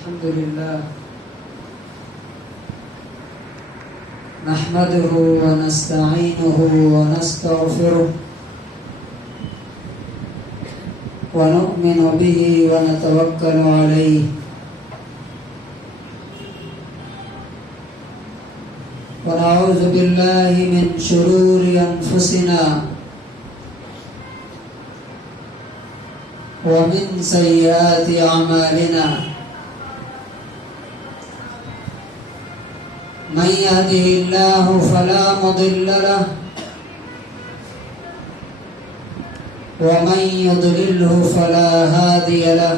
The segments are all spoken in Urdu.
الحمد لله نحمده ونستعينه ونستغفره ونؤمن به ونتوكل عليه ونعوذ بالله من شرور أنفسنا ومن سيئات أعمالنا من يهده الله فلا مضل له ومن يضلله فلا هادي له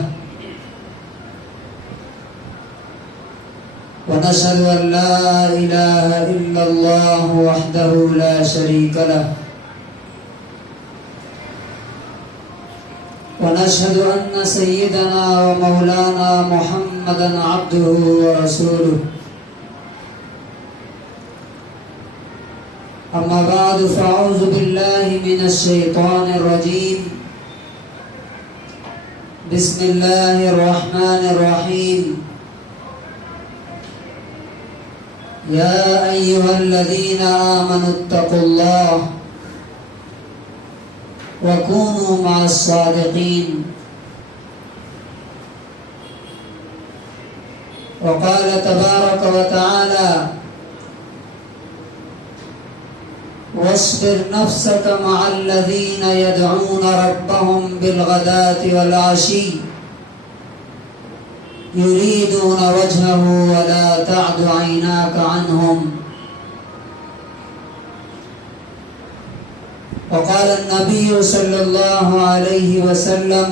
ونشهد أن لا إله إلا الله وحده لا شريك له ونشهد أن سيدنا ومولانا محمدا عبده ورسوله أما بعد فأعوذ بالله من الشيطان الرجيم بسم الله الرحمن الرحيم يا أيها الذين آمنوا اتقوا الله وكونوا مع الصادقين وقال تبارك وتعالى واصبر نفسك مع الذين يدعون ربهم بالغداة والعشي يريدون وجهه ولا تعد عيناك عنهم وقال النبي صلى الله عليه وسلم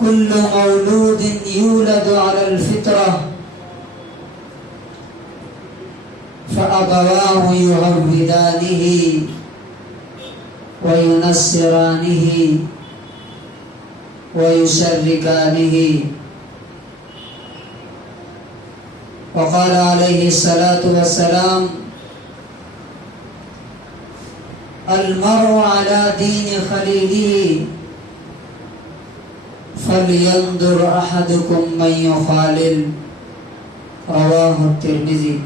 كل مولود يولد على الفطرة فأبواه يهودانه وينصرانه ويشركانه وقال عليه الصلاة والسلام المرء على دين خليله فلينظر أحدكم من يخالل رواه الترمذي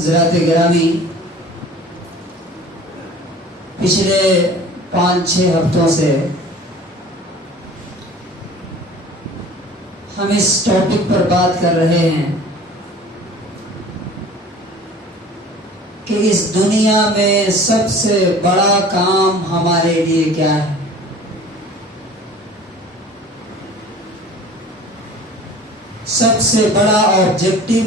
حضرات گرامی، پچھلے 5-6 ہفتوں سے ہم اس ٹاپک پر بات کر رہے ہیں کہ اس دنیا میں سب سے بڑا کام ہمارے لیے کیا ہے۔ سب سے بڑا آبجیکٹو،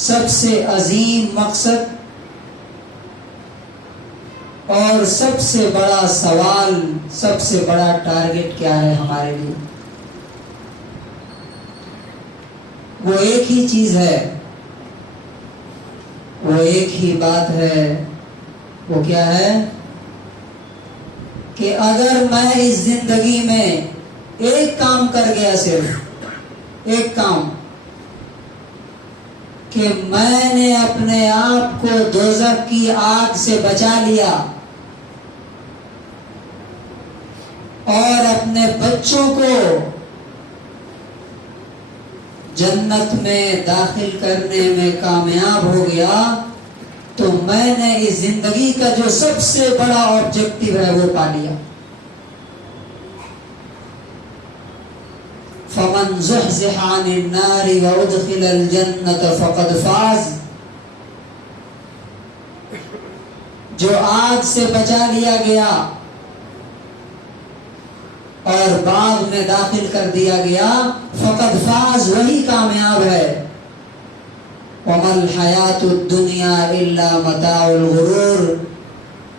سب سے عظیم مقصد اور سب سے بڑا سوال، سب سے بڑا ٹارگٹ کیا ہے ہمارے لیے؟ وہ ایک ہی چیز ہے، وہ ایک ہی بات ہے۔ وہ کیا ہے کہ اگر میں اس زندگی میں ایک کام کر گیا، صرف ایک کام، کہ میں نے اپنے آپ کو دوزخ کی آگ سے بچا لیا اور اپنے بچوں کو جنت میں داخل کرنے میں کامیاب ہو گیا، تو میں نے اس زندگی کا جو سب سے بڑا آبجیکٹو ہے وہ پا لیا۔ فمن زحزح عن النار وادخل الجنة فقد فاز، جو آگ سے بچا لیا گیا اور باغ میں داخل کر دیا گیا، فقد فاز، وہی کامیاب ہے۔ وما الحیات الدنیا الا متاع الغرور،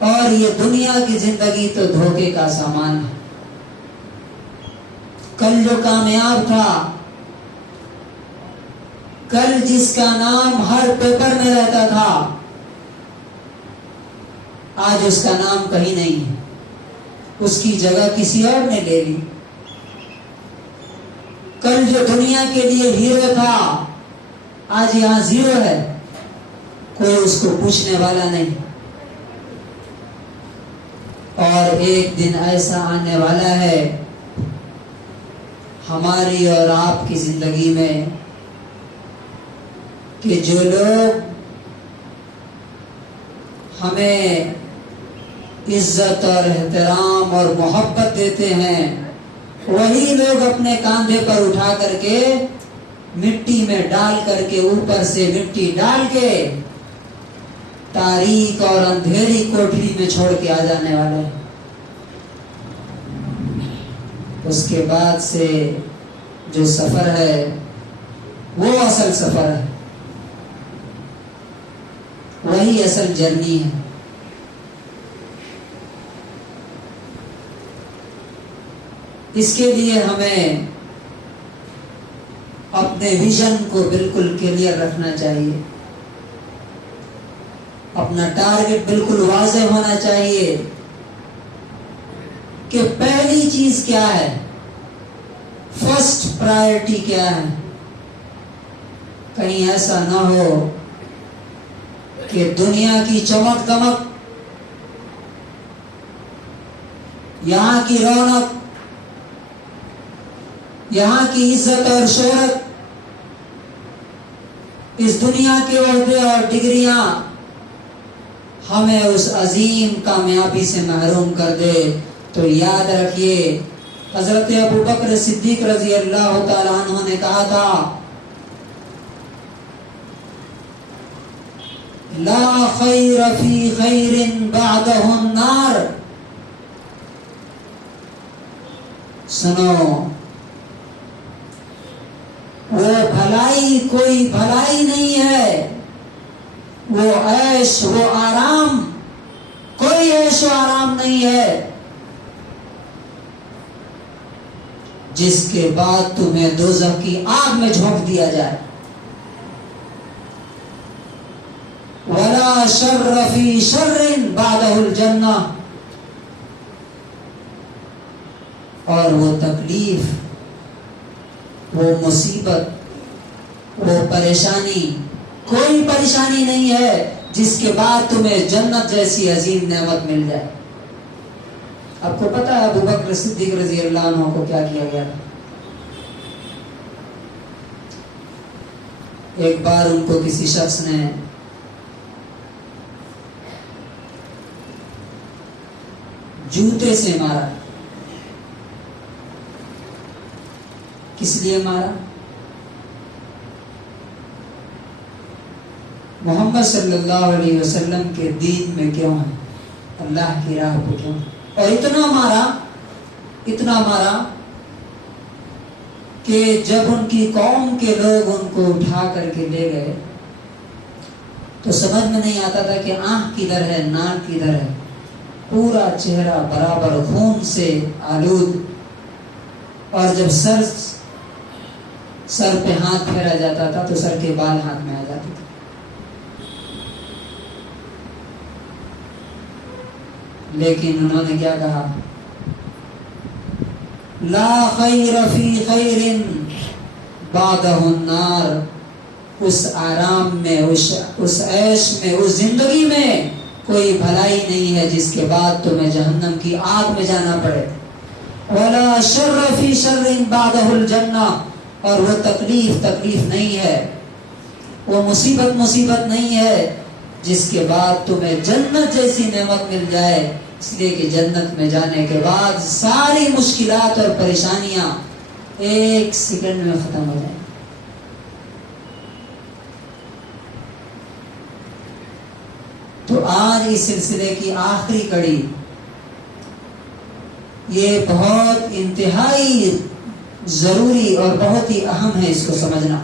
اور یہ دنیا کی زندگی تو دھوکے کا سامان ہے۔ کل جو کامیاب تھا، کل جس کا نام ہر پیپر میں رہتا تھا، آج اس کا نام کہیں نہیں ہے، اس کی جگہ کسی اور نے لے لی۔ کل جو دنیا کے لیے ہیرو تھا، آج یہاں زیرو ہے۔ کوئی اس کو پوچھنے والا نہیں. اور ایک دن ایسا آنے والا ہے ہماری اور آپ کی زندگی میں کہ جو لوگ ہمیں عزت اور احترام اور محبت دیتے ہیں وہی لوگ اپنے کاندھے پر اٹھا کر کے مٹی میں ڈال کر کے اوپر سے مٹی ڈال کے تاریک اور اندھیری کوٹری میں چھوڑ کے آ جانے والے ہیں. اس کے بعد سے جو سفر ہے وہ اصل سفر ہے, وہی اصل جرنی ہے. اس کے لیے ہمیں اپنے ویژن کو بالکل کلیئر رکھنا چاہیے, اپنا ٹارگٹ بالکل واضح ہونا چاہیے کہ پہلی چیز کیا ہے, فرسٹ پرائرٹی کیا ہے. کہیں ایسا نہ ہو کہ دنیا کی چمک دمک, یہاں کی رونق, یہاں کی عزت اور شہرت, اس دنیا کے عہدے اور ڈگریاں ہمیں اس عظیم کامیابی سے محروم کر دے. تو یاد رکھیے حضرت ابو بکر صدیق رضی اللہ تعالیٰ عنہ نے کہا تھا لا خیر فی خیر بعدہ النار. سنو, وہ بھلائی کوئی بھلائی نہیں ہے, وہ عیش وہ آرام کوئی عیش و آرام نہیں ہے جس کے بعد تمہیں دوزخ کی آگ میں جھونک دیا جائے. ولا شر فی شر بعدہ الجنہ. اور وہ تکلیف, وہ مصیبت, وہ پریشانی, کوئی پریشانی نہیں ہے جس کے بعد تمہیں جنت جیسی عظیم نعمت مل جائے. آپ کو پتا ہے ابو بکر صدیق رضی اللہ عنہ کو کیا کیا گیا تھا؟ ایک بار ان کو کسی شخص نے جوتے سے مارا. کس لیے مارا؟ محمد صلی اللہ علیہ وسلم کے دین میں کیوں ہے, اللہ کی راہ کو کیوں. اور اتنا مارا کہ جب ان کی قوم کے لوگ ان کو اٹھا کر کے لے گئے تو سمجھ میں نہیں آتا تھا کہ آنکھ کدھر ہے, ناک کدھر ہے. پورا چہرہ برابر خون سے آلود, اور جب سر پہ ہاتھ پھیرا جاتا تھا تو سر کے بال ہاتھ میں آ جاتے تھے. لیکن انہوں نے کیا کہا؟ لا خیر فی خیر بعدہ النار. اس آرام میں, اس عیش میں, اس زندگی میں کوئی بھلائی نہیں ہے جس کے بعد تمہیں جہنم کی آگ میں جانا پڑے. ولا شر فی شر بعدہ الجنہ. اور وہ تکلیف نہیں ہے, وہ مصیبت نہیں ہے جس کے بعد تمہیں جنت جیسی نعمت مل جائے. اس لیے کہ جنت میں جانے کے بعد ساری مشکلات اور پریشانیاں ایک سیکنڈ میں ختم ہو جائیں. تو آج اس سلسلے کی آخری کڑی یہ بہت انتہائی ضروری اور بہت ہی اہم ہے, اس کو سمجھنا.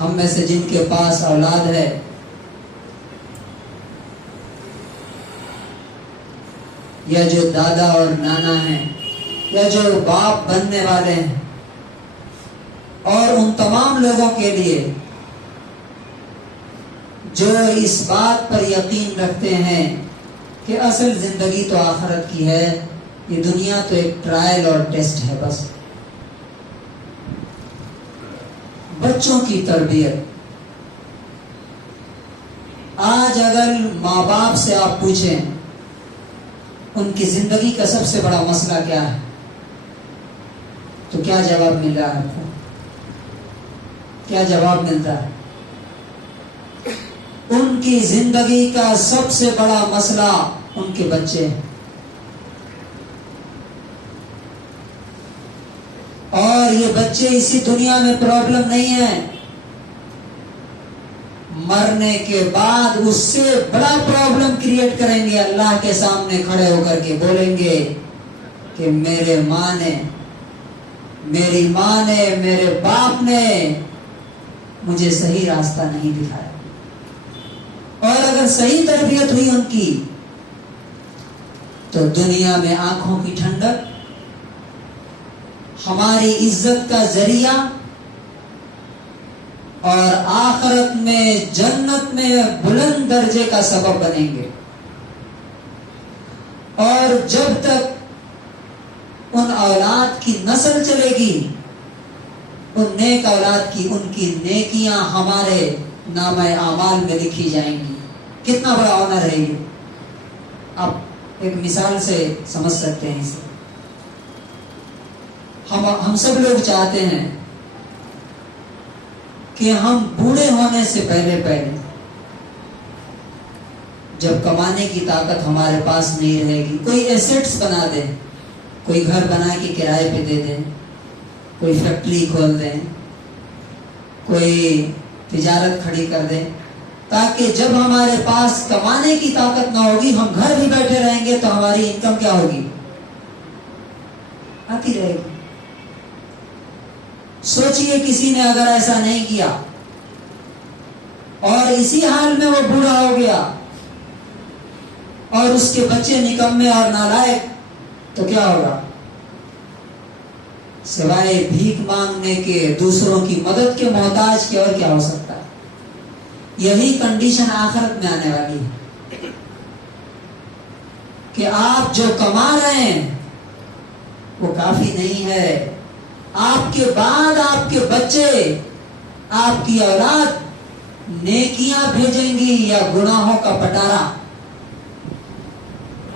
ہم میں سے جن کے پاس اولاد ہے یا جو دادا اور نانا ہیں یا جو باپ بننے والے ہیں, اور ان تمام لوگوں کے لیے جو اس بات پر یقین رکھتے ہیں کہ اصل زندگی تو آخرت کی ہے, یہ دنیا تو ایک ٹرائل اور ٹیسٹ ہے بس. بچوں کی تربیت آج اگر ماں باپ سے آپ پوچھیں ان کی زندگی کا سب سے بڑا مسئلہ کیا ہے تو کیا جواب مل رہا ہے آپ کو؟ کیا جواب ملتا ہے؟ ان کی زندگی کا سب سے بڑا مسئلہ ان کے بچے ہیں، اور یہ بچے اسی دنیا میں پرابلم نہیں ہے، مرنے کے بعد اس سے بڑا پرابلم کریٹ کریں گے، اللہ کے سامنے کھڑے ہو کر کے بولیں گے کہ میری ماں نے میرے باپ نے مجھے صحیح راستہ نہیں دکھایا۔ اور اگر صحیح تربیت ہوئی ان کی تو دنیا میں آنکھوں کی ٹھنڈک، ہماری عزت کا ذریعہ، اور آخرت میں جنت میں بلند درجے کا سبب بنیں گے۔ اور جب تک ان اولاد کی نسل چلے گی، ان نیک اولاد کی، ان کی نیکیاں ہمارے نامہ اعمال میں لکھی جائیں گی۔ کتنا بڑا آنر ہے یہ، آپ ایک مثال سے سمجھ سکتے ہیں اسے۔ ہم سب لوگ چاہتے ہیں کہ ہم بوڑھے ہونے سے پہلے جب کمانے کی طاقت ہمارے پاس نہیں رہے گی، کوئی ایسٹس بنا دیں، کوئی گھر بنا کے کرائے پہ دے دیں، کوئی فیکٹری کھول دیں، کوئی تجارت کھڑی کر دیں، تاکہ جب ہمارے پاس کمانے کی طاقت نہ ہوگی، ہم گھر بھی بیٹھے رہیں گے تو ہماری انکم کیا ہوگی؟ آتی رہے گی۔ سوچئے کسی نے اگر ایسا نہیں کیا اور اسی حال میں وہ بوڑھا ہو گیا اور اس کے بچے نکمے اور نالائق، تو کیا ہوگا؟ سوائے بھیک مانگنے کے، دوسروں کی مدد کے محتاج کے، اور کیا ہو سکتا ہے؟ یہی کنڈیشن آخرت میں آنے والی ہے کہ آپ جو کما رہے ہیں وہ کافی نہیں ہے، آپ کے بعد آپ کے بچے، آپ کی اولاد نیکیاں بھیجیں گی یا گناہوں کا پٹارا؟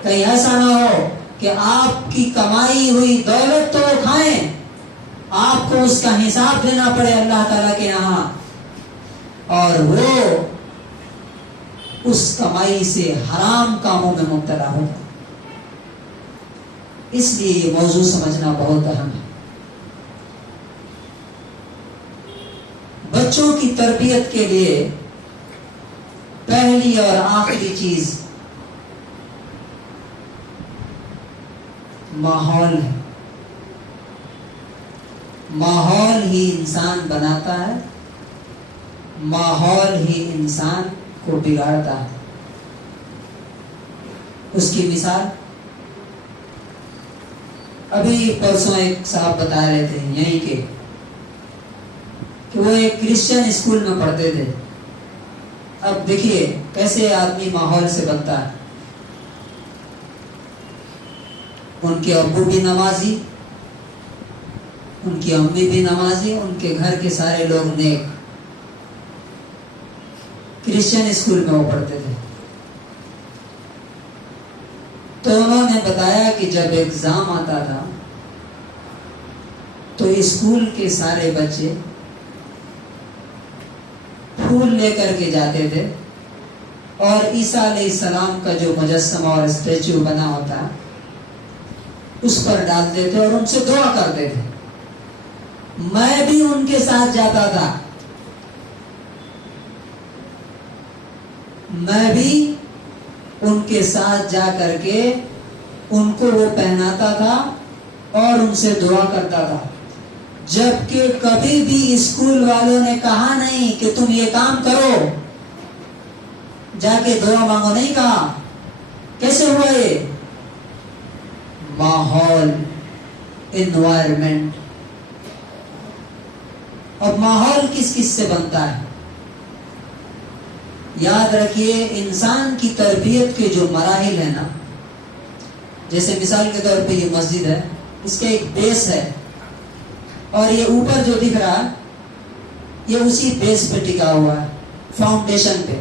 کہیں ایسا نہ ہو کہ آپ کی کمائی ہوئی دولت تو وہ کھائیں، آپ کو اس کا حساب دینا پڑے اللہ تعالیٰ کے یہاں، اور وہ اس کمائی سے حرام کاموں میں مبتلا ہو جائے۔ اس لیے یہ موضوع سمجھنا بہت اہم ہے۔ بچوں کی تربیت کے لیے پہلی اور آخری چیز ماحول ہے۔ ماحول ہی انسان بناتا ہے، ماحول ہی انسان کو بگاڑتا ہے۔ اس کی مثال ابھی پرسوں ایک صاحب بتا رہے تھے یہیں کے، کہ وہ ایک کرسچن اسکول میں پڑھتے تھے۔ اب دیکھیے کیسے آدمی ماحول سے بنتا ہے۔ ان کے ابو بھی نمازی، ان کی امی بھی نمازی، ان کے گھر کے سارے لوگ نیک۔ کرسچن اسکول میں وہ پڑھتے تھے۔ تو انہوں نے بتایا کہ جب ایگزام آتا تھا تو اسکول کے سارے بچے پھول لے کر کے جاتے تھے، اور عیسیٰ علیہ السلام کا جو مجسمہ اور اسٹیچو بنا ہوتا ہے اس پر ڈالتے تھے اور ان سے دعا کرتے تھے۔ میں بھی ان کے ساتھ جاتا تھا، میں بھی ان کے ساتھ جا کر کے ان کو وہ پہناتا تھا اور ان سے دعا کرتا تھا، جبکہ کبھی بھی اسکول والوں نے کہا نہیں کہ تم یہ کام کرو، جا کے دعا مانگو، نہیں کہا۔ کیسے ہوا یہ؟ ماحول، انوائرمنٹ۔ اور ماحول کس کس سے بنتا ہے؟ یاد رکھیے انسان کی تربیت کے جو مراحل ہیں نا، جیسے مثال کے طور پہ یہ مسجد ہے، اس کا ایک بیس ہے، اور یہ اوپر جو دکھ رہا ہے یہ اسی بیس پہ ٹکا ہوا ہے، فاؤنڈیشن پہ۔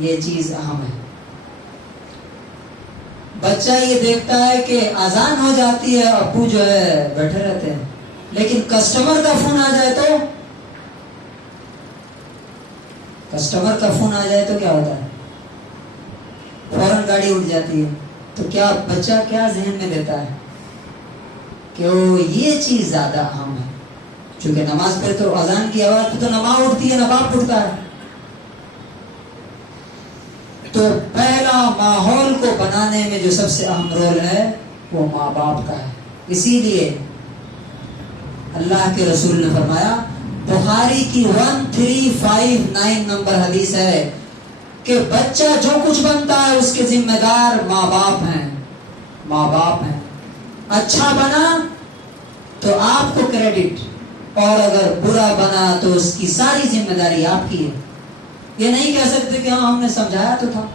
یہ چیز اہم ہے. بچہ یہ دیکھتا ہے کہ اذان ہو جاتی ہے، ابو جو ہے بیٹھے رہتے ہیں، لیکن کسٹمر کا فون آ جائے تو کیا ہوتا ہے؟ فوراً گاڑی اٹھ جاتی ہے. تو کیا بچہ کیا ذہن میں لیتا ہے کہ یہ چیز زیادہ اہم ہے. چونکہ نماز پہ تو اذان کی آواز پہ تو نماز اٹھتی ہے، نہ باپ اٹھتا ہے. تو پہلا ماحول کو بنانے میں جو سب سے اہم رول ہے وہ ماں باپ کا ہے. اسی لیے اللہ کے رسول نے فرمایا، بخاری کی 1359 نمبر حدیث ہے کہ بچہ جو کچھ بنتا ہے اس کے ذمہ دار ماں باپ ہیں. اچھا بنا تو آپ کو کریڈٹ، اور اگر برا بنا تو اس کی ساری ذمہ داری آپ کی ہے. یہ نہیں کہہ سکتے کہ ہاں ہم نے سمجھایا تو تھا.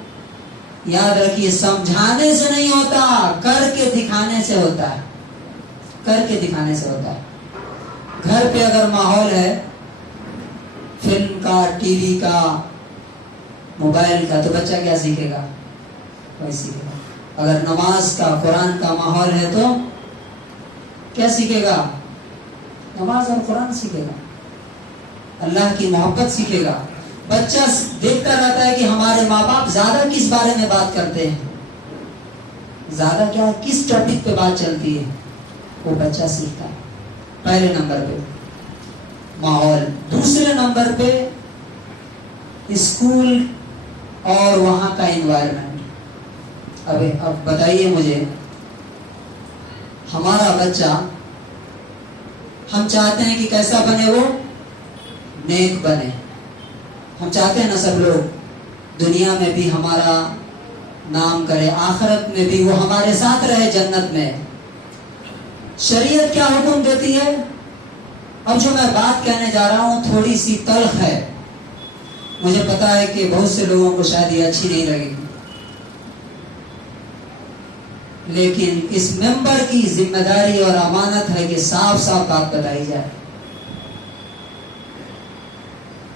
یاد رکھیے، سمجھانے سے نہیں ہوتا، کر کے دکھانے سے ہوتا ہے. گھر پہ اگر ماحول ہے فلم کا، ٹی وی کا، موبائل کا، تو بچہ کیا سیکھے گا؟ وہی سیکھے گا. اگر نماز کا، قرآن کا ماحول ہے تو کیا سیکھے گا؟ نماز اور قرآن سیکھے گا، اللہ کی محبت سیکھے گا. بچہ دیکھتا رہتا ہے کہ ہمارے ماں باپ زیادہ کس بارے میں بات کرتے ہیں، زیادہ کیا، کس ٹاپک پہ بات چلتی ہے، وہ بچہ سیکھتا ہے. پہلے نمبر پہ ماحول. دوسرے نمبر پہ اسکول اور وہاں کا انوائرمنٹ. اب بتائیے مجھے، ہمارا بچہ ہم چاہتے ہیں کہ کیسا بنے؟ وہ نیک بنے. ہم چاہتے ہیں نا سب لوگ دنیا میں بھی ہمارا نام کرے، آخرت میں بھی وہ ہمارے ساتھ رہے جنت میں. شریعت کیا حکم دیتی ہے؟ اب جو میں بات کہنے جا رہا ہوں تھوڑی سی تلخ ہے، مجھے پتا ہے کہ بہت سے لوگوں کو شاید یہ اچھی نہیں لگے گی، لیکن اس ممبر کی ذمہ داری اور امانت ہے کہ صاف صاف بات بتائی جائے.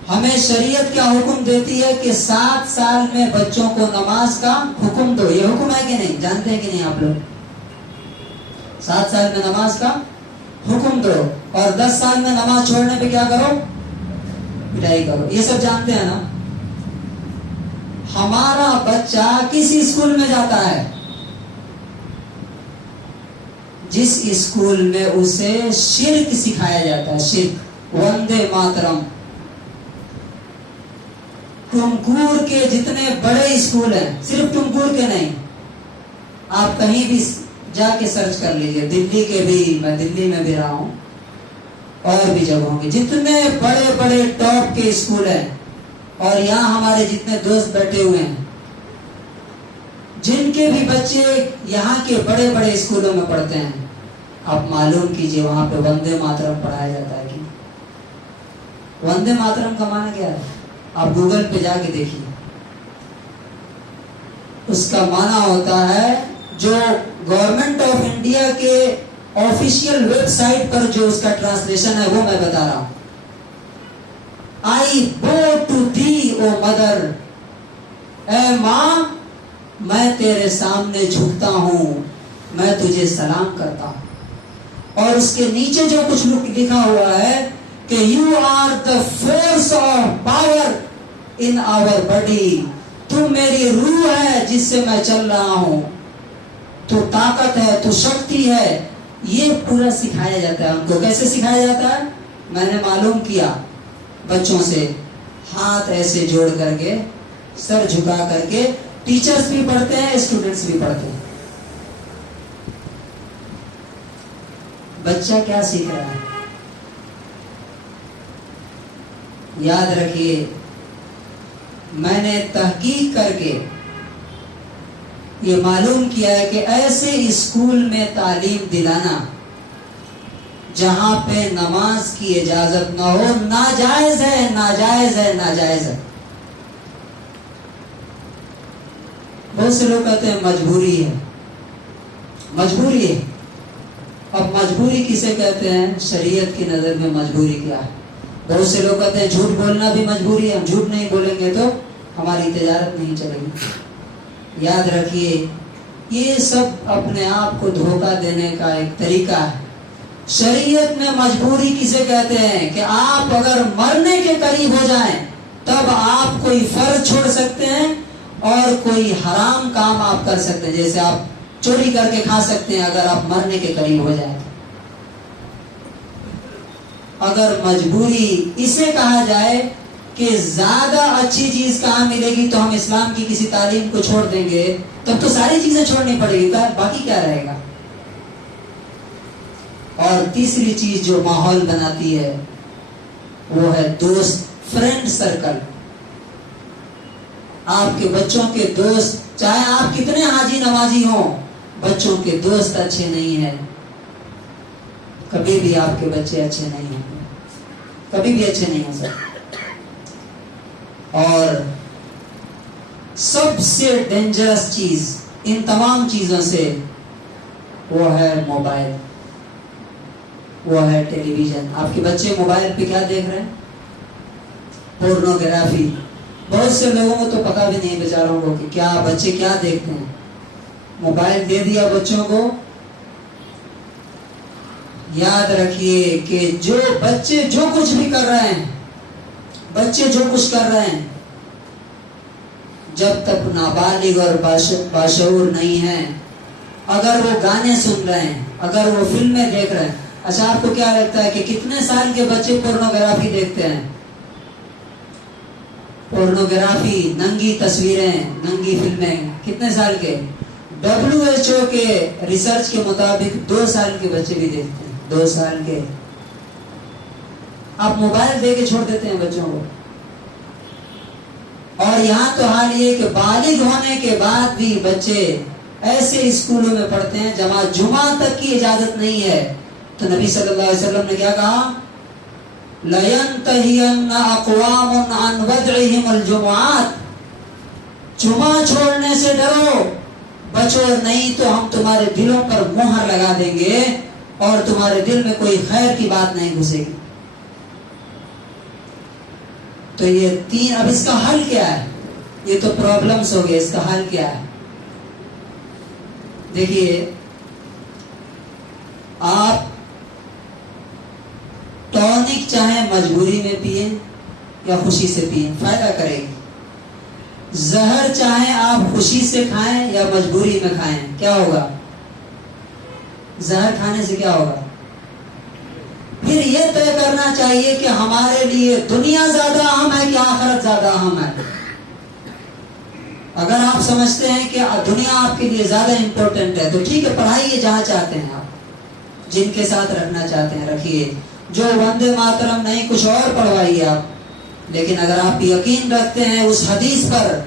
ہمیں شریعت کیا حکم دیتی ہے کہ 7 سال میں بچوں کو نماز کا حکم دو. یہ حکم ہے کہ نہیں؟ جانتے ہیں کہ نہیں آپ لوگ؟ 7 سال میں نماز کا حکم دو، اور 10 سال میں نماز چھوڑنے پہ کیا کرو؟ پٹائی کرو. یہ سب جانتے ہیں نا. ہمارا بچہ کس اسکول میں جاتا ہے؟ جس اسکول میں اسے شرک سکھایا جاتا ہے. شرک، وندے ماترم. ٹمکور کے جتنے بڑے اسکول ہیں، صرف ٹمکور کے نہیں، آپ کہیں بھی جا کے سرچ کر لیجئے، دلی کے بھی، میں دلی میں بھی رہا ہوں، اور بھی جگہوں کے جتنے بڑے بڑے ٹاپ کے اسکول ہیں، اور یہاں ہمارے جتنے دوست بیٹھے ہوئے ہیں جن کے بھی بچے یہاں کے بڑے بڑے اسکولوں میں پڑھتے ہیں، آپ معلوم کیجئے وہاں پہ وندے ماترم پڑھایا جاتا ہے. کہ وندے ماترم کا معنی کیا ہے؟ آپ گوگل پہ جا کے دیکھیے. اس کا معنی ہوتا ہے، جو گورنمنٹ آف انڈیا کے آفیشیل ویب سائٹ پر جو اس کا ٹرانسلیشن ہے وہ میں بتا رہا ہوں. I bow to thee, O mother. اے ماں، میں تیرے سامنے جھکتا ہوں، میں تجھے سلام کرتا ہوں. اور اس کے نیچے جو کچھ لکھا ہوا ہے کہ you are the force of power in our body. تم میری روح ہے جس سے میں چل رہا ہوں، تو طاقت ہے، تو شکتی ہے. یہ پورا سکھایا جاتا ہے ان کو. کیسے سکھایا جاتا ہے؟ میں نے معلوم کیا بچوں سے، ہاتھ ایسے جوڑ کر کے، سر جھکا کر کے. ٹیچرز بھی پڑھتے ہیں، اسٹوڈنٹس بھی پڑھتے ہیں. بچہ کیا سیکھ رہا ہے؟ یاد رکھیے، میں نے تحقیق کر کے یہ معلوم کیا ہے کہ ایسے اسکول میں تعلیم دلانا جہاں پہ نماز کی اجازت نہ ہو، ناجائز ہے، ناجائز ہے، ناجائز ہے. بہت سے لوگ کہتے ہیں مجبوری ہے، مجبوری ہے. اب مجبوری کسے کہتے ہیں؟ شریعت کی نظر میں مجبوری کیا ہے؟ بہت سے لوگ کہتے ہیں جھوٹ بولنا بھی مجبوری ہے، ہم جھوٹ نہیں بولیں گے تو ہماری تجارت نہیں چلے گی۔ یاد رکھیے یہ سب اپنے آپ کو دھوکہ دینے کا ایک طریقہ ہے۔ شریعت میں مجبوری کسے کہتے ہیں کہ آپ اگر مرنے کے قریب ہو جائیں تب آپ کوئی فرض چھوڑ سکتے ہیں اور کوئی حرام کام آپ کر سکتے ہیں، جیسے آپ چوری کر کے کھا سکتے ہیں اگر آپ مرنے کے قریب ہو جائیں۔ اگر مجبوری اسے کہا جائے کہ زیادہ اچھی چیز کہاں ملے گی تو ہم اسلام کی کسی تعلیم کو چھوڑ دیں گے، تب تو ساری چیزیں چھوڑنی پڑے گی، باقی کیا رہے گا۔ اور تیسری چیز جو ماحول بناتی ہے وہ ہے دوست، فرینڈ سرکل۔ آپ کے بچوں کے دوست، چاہے آپ کتنے حاجی نمازی ہوں، بچوں کے دوست اچھے نہیں ہیں، کبھی بھی آپ کے بچے اچھے نہیں ہوں گے، کبھی بھی اچھے نہیں ہو سکتے۔ اور سب سے ڈینجرس چیز ان تمام چیزوں سے وہ ہے موبائل، وہ ہے ٹیلی ویژن۔ آپ کے بچے موبائل پہ کیا دیکھ رہے ہیں؟ پورنوگرافی۔ بہت سے لوگوں کو تو پتا بھی نہیں بیچاروں کو کہ کیا بچے کیا دیکھتے ہیں۔ موبائل دے دیا بچوں کو، یاد رکھیے کہ جو بچے جو کچھ بھی کر رہے ہیں، بچے جو کچھ کر رہے ہیں، جب تک نابالغ اور باشعور نہیں ہیں، اگر وہ گانے سن رہے ہیں، اگر وہ فلمیں دیکھ رہے ہیں، اچھا آپ کو کیا لگتا ہے کہ کتنے سال کے بچے پورنوگرافی دیکھتے ہیں؟ پورنوگرافی، ننگی تصویریں، ننگی فلمیں، کتنے سال کے؟ WHO کے ریسرچ کے مطابق 2 سال کے بچے بھی دیکھتے ہیں، 2 سال کے۔ آپ موبائل دے کے چھوڑ دیتے ہیں بچوں کو، اور یہاں تو حال یہ کہ بالغ ہونے کے بعد بھی بچے ایسے اسکولوں میں پڑھتے ہیں جہاں جمعہ تک کی اجازت نہیں ہے۔ تو نبی صلی اللہ علیہ وسلم نے کیا کہا؟ لَيَنْتَهِيَنَّ أَقْوَامٌ عَنْ وَدْعِهِمُ الْجُمُعَاتِ، جمعہ چھوڑنے سے ڈرو، بچو، نہیں تو ہم تمہارے دلوں پر مہر لگا دیں گے اور تمہارے دل میں کوئی خیر کی بات نہیں گھسے گی۔ تو یہ 3، اب اس کا حل کیا ہے؟ یہ تو پرابلمز ہو گئے، اس کا حل کیا ہے؟ دیکھیے، آپ ٹونک چاہے مجبوری میں پیئیں یا خوشی سے پیئیں، فائدہ کرے گی۔ زہر چاہے آپ خوشی سے کھائیں یا مجبوری میں کھائیں، کیا ہوگا؟ زہر کھانے سے کیا ہوگا؟ پھر یہ طے کرنا چاہیے کہ ہمارے لیے دنیا زیادہ اہم ہے کہ آخرت زیادہ اہم ہے۔ اگر آپ سمجھتے ہیں کہ دنیا آپ کے لیے زیادہ امپورٹنٹ ہے تو ٹھیک ہے، پڑھائیے جہاں چاہتے ہیں، آپ جن کے ساتھ رکھنا چاہتے ہیں رکھیے، جو وندے ماترم نہیں کچھ اور پڑھوائیے آپ۔ لیکن اگر آپ یقین رکھتے ہیں اس حدیث پر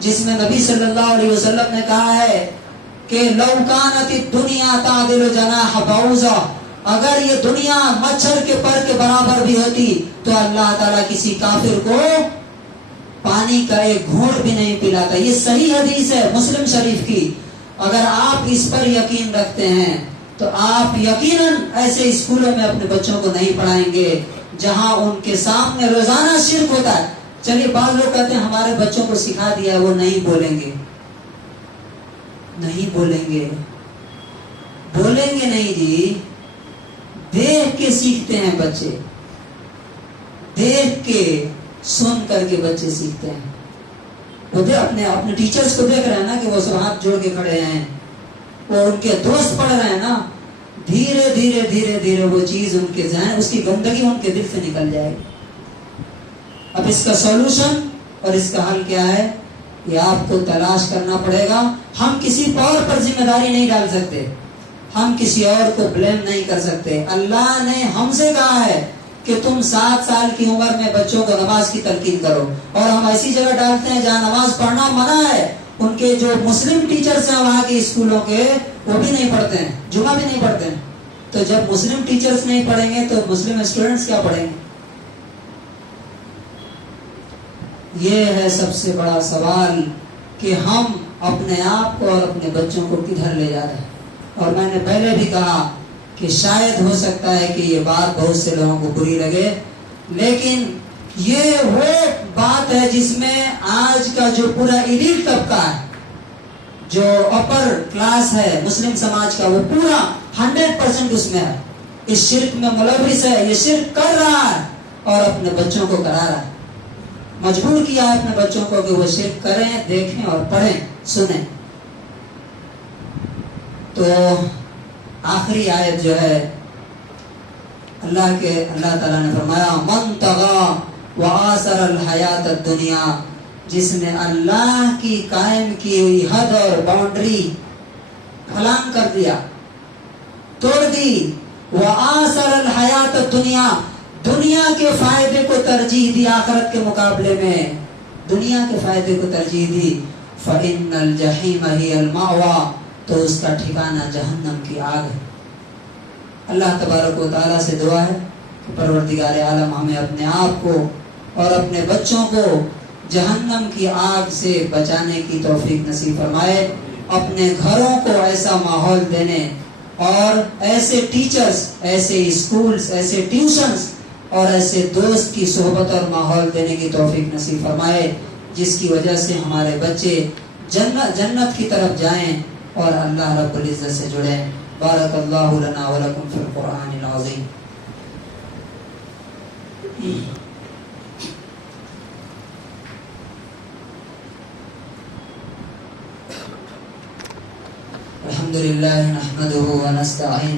جس میں نبی صلی اللہ علیہ وسلم نے کہا ہے کہ لو کانت الدنیا تعدل جناح بعوضہ، اگر یہ دنیا مچھر کے پر کے برابر بھی ہوتی تو اللہ تعالیٰ کسی کافر کو پانی کا ایک گھونٹ بھی نہیں پلاتا۔ یہ صحیح حدیث ہے مسلم شریف کی۔ اگر آپ اس پر یقین رکھتے ہیں تو آپ یقیناً ایسے اسکولوں میں اپنے بچوں کو نہیں پڑھائیں گے جہاں ان کے سامنے روزانہ شرک ہوتا ہے۔ چلیے، بعض لوگ کہتے ہیں ہمارے بچوں کو سکھا دیا ہے، وہ نہیں بولیں گے، نہیں بولیں گے، بولیں گے نہیں جی، دیکھ کے سیکھتے ہیں بچے، دیکھ کے سن کر کے بچے سیکھتے ہیں۔ وہ اپنے ٹیچرز کو دیکھ رہے ہیں نا کہ وہ سب ہاتھ جوڑ کے کھڑے ہیں، وہ ان کے دوست پڑھ رہے ہیں نا، دھیرے دھیرے دھیرے دھیرے وہ چیز ان کے ذہن، اس کی گندگی ان کے دل سے نکل جائے گی۔ اب اس کا سولوشن اور اس کا حل کیا ہے؟ یہ آپ کو تلاش کرنا پڑے گا۔ ہم کسی اور پر ذمہ داری نہیں ڈال سکتے، ہم کسی اور کو بلیم نہیں کر سکتے۔ اللہ نے ہم سے کہا ہے کہ تم 7 سال کی عمر میں بچوں کو نماز کی تلقین کرو، اور ہم ایسی جگہ ڈالتے ہیں جہاں نماز پڑھنا منع ہے۔ ان کے جو مسلم ٹیچرز ہیں وہاں کے اسکولوں کے، وہ بھی نہیں پڑھتے ہیں، جمعہ بھی نہیں پڑھتے ہیں۔ تو جب مسلم ٹیچرز نہیں پڑھیں گے تو مسلم اسٹوڈنٹس کیا پڑھیں گے؟ یہ ہے سب سے بڑا سوال کہ ہم اپنے آپ کو اور اپنے بچوں کو کدھر لے جا رہے ہیں۔ اور میں نے پہلے بھی کہا کہ شاید ہو سکتا ہے کہ یہ بات بہت سے لوگوں کو بری لگے، لیکن یہ وہ بات ہے جس میں آج کا جو پورا ایلیٹ طبقہ ہے، جو اپر کلاس ہے مسلم سماج کا، وہ پورا 100% اس میں ہے، اس شرک میں ملوث ہے، یہ شرک کر رہا ہے اور اپنے بچوں کو کرا رہا ہے، مجبور کیا ہے اپنے بچوں کو کہ وہ شرک کریں، دیکھیں اور پڑھیں سنیں۔ تو آخری آیت جو ہے اللہ تعالیٰ نے فرمایا من طغى وآثر الحیات الدنیا، جس نے اللہ کی قائم کی ہوئی حد اور باؤنڈری پھلانگ کر دیا، توڑ دی، وآثر الحیات الدنیا، دنیا کے فائدے کو ترجیح دی آخرت کے مقابلے میں، دنیا کے فائدے کو ترجیح دی، فإن الجحیم ہی المأویٰ، تو اس کا ٹھکانہ جہنم کی آگ ہے۔ اللہ تبارک و تعالیٰ سے دعا ہے کہ پروردگار عالم ہمیں اپنے آپ کو اور اپنے بچوں کو جہنم کی آگ سے بچانے کی توفیق نصیب فرمائے، اپنے گھروں کو ایسا ماحول دینے اور ایسے ٹیچرز، ایسے اسکولز، ایسے ٹیوشنز اور ایسے دوست کی صحبت اور ماحول دینے کی توفیق نصیب فرمائے جس کی وجہ سے ہمارے بچے جنت کی طرف جائیں اور اللہ رب العزت سے جڑیں۔ بارک اللہ لنا ولکم فی القرآن العظیم۔ الحمد للہ نحمده ونستعینه